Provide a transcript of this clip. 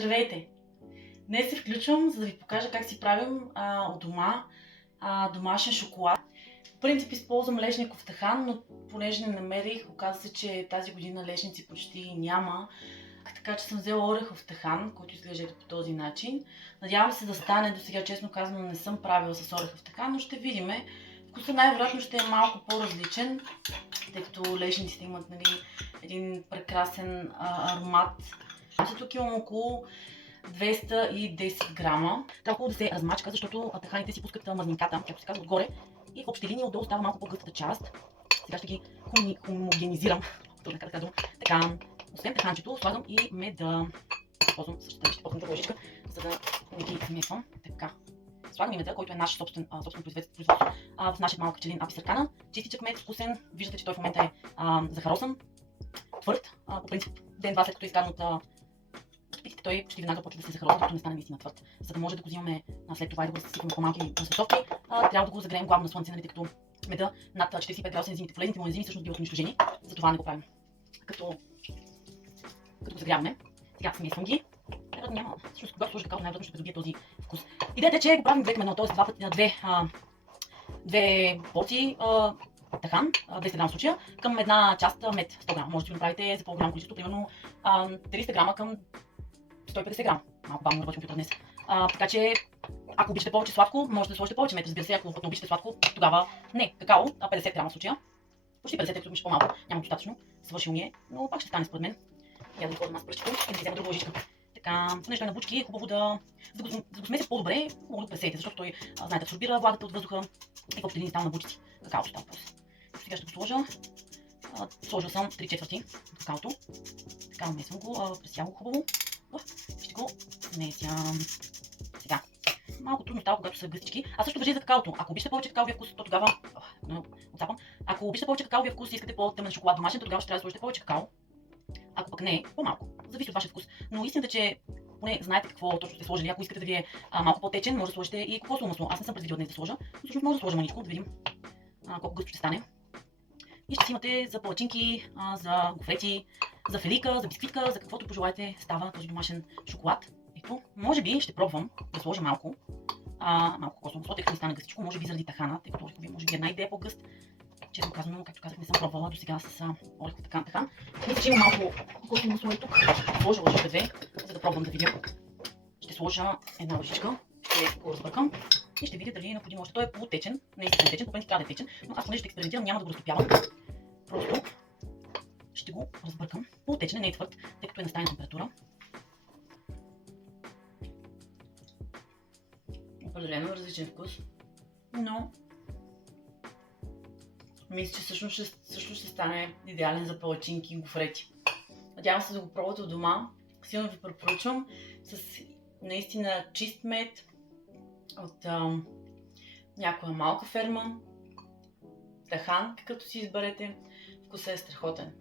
Здравейте! Днес се включвам, за да ви покажа как си правим от дома домашен шоколад. В принцип използвам лешников тахан, но понеже не намерих, оказа се, че тази година лешници почти няма. Така че съм взела орехов тахан, който изглежда по този начин. Надявам се да стане. До сега, честно казано, не съм правила с орехов тахан, но ще видим. Вкусът най-вероятно ще е малко по-различен, тъй като лешниците имат един прекрасен аромат. Тук имам около 210 грама. Трябва хубаво да се размачка, защото таханите си пускат мазнинката, както се казва, отгоре. И в общи линии отдолу става малко по-гъстата част. Сега ще ги хомогенизирам. Така, освен таханчето, слагам и меда. Използвам същата, ще ползвам друга лъжичка, за да не ги смесвам. Така. Слагам и меда, който е наш собствен производство в нашия малък пчелин Апис аркана. Чистичък мед, вкусен. Виждате, че той в момента е захаросан, твърд. По принцип, ден-два след като е изкаран от питите, той почти веднага почва да се захаросва, докато не стане наистина твърд. За да може да го взимаме след това и да го съсипваме по-малки свестовки, трябва да го загреем главно на слънце, тъй като меда над 45 градуса ензимите, полезните му ензими всъщност биват унищожени. Затова не го правим. Като го загряваме. Сега смесвам ги. Няма. Всъщност, когато сложа какао, най-вероятно ще придобие този вкус. Идеята е, че го правим 2 към 1, т.е. две порции тахан, 200 грама в случая, към една част мед, 100 грама. Можете да го направите за по-голямо количество, примерно 300 грама към 150 грама. Малко бавно работи компютър днес. Така че, ако обичате повече сладко, можете да сложите повече мед. Разбира се, ако не обичате сладко, тогава не. Какао, 50 грама в случая. Почти 50, тъй като мише по-малко. Няма достатъчно. Свършил ми е, но пак ще стане според мен. Я да използвам аз пръщето и да взема друга лъжичка. Така, понеже на бучки е хубаво да го смесят по-добре, хубаво да пресеете, защото той, знаете, абсорбира влагата от въздуха и колкото един става на бучици. Какаото става после. Сега ще го сложа. Сложил съм 3/4 от какаото. Така, умесвам го, пресявам го хубаво. Ще го смесям. Сега. Малко трудно става, когато са гъстички. А също важи за какаото. Ако обичате повече какаовия вкус, то тогава... Ако обичате повече какаовия вкус и искате по-тъмен шоколад домашен, то тогава ще трябва да сложите повече какао. Ако пък не, по-малко. Зависи от вашия вкус. Но истината, че поне знаете какво точно сте сложили. Ако искате да ви е малко по-течен, може да сложите и кокосово масло. Аз не съм предвидила днес да сложа, но всъщност може да сложа маничко, да видим колко гъсто ще стане. И ще си имате за палачинки, за гофрети, за фелика, за бисквитка, за каквото пожелаете, става този домашен шоколад. Ето, може би ще пробвам да сложа малко кокосово масло, тъй като не стане гъстичко, може би заради тахана, тъй като може би една идея по-гъст. Честно казано, както казах, не съм пробвала до сега с орехов тахан. Мисля, че има малко кокосово масло и тук. Сложа лъжичка 2, за да пробвам да видя. Ще сложа една лъжичка, ще го разбъркам и ще видя дали е необходимо още. Той е полутечен, не е течен, по принцип трябва да е течен, но аз понеже ще експериментирам, няма да го разтопявам. Просто ще го разбъркам. Полутечен, не е твърд, тъй като е на стайна температура. Определено различен вкус, но мисля, че също ще стане идеален за палачинки и гофрети. Надявам се да го пробвате от дома. Силно ви препоръчвам с наистина чист мед от някоя малка ферма, тахан, какъвто си изберете. Вкусът е страхотен.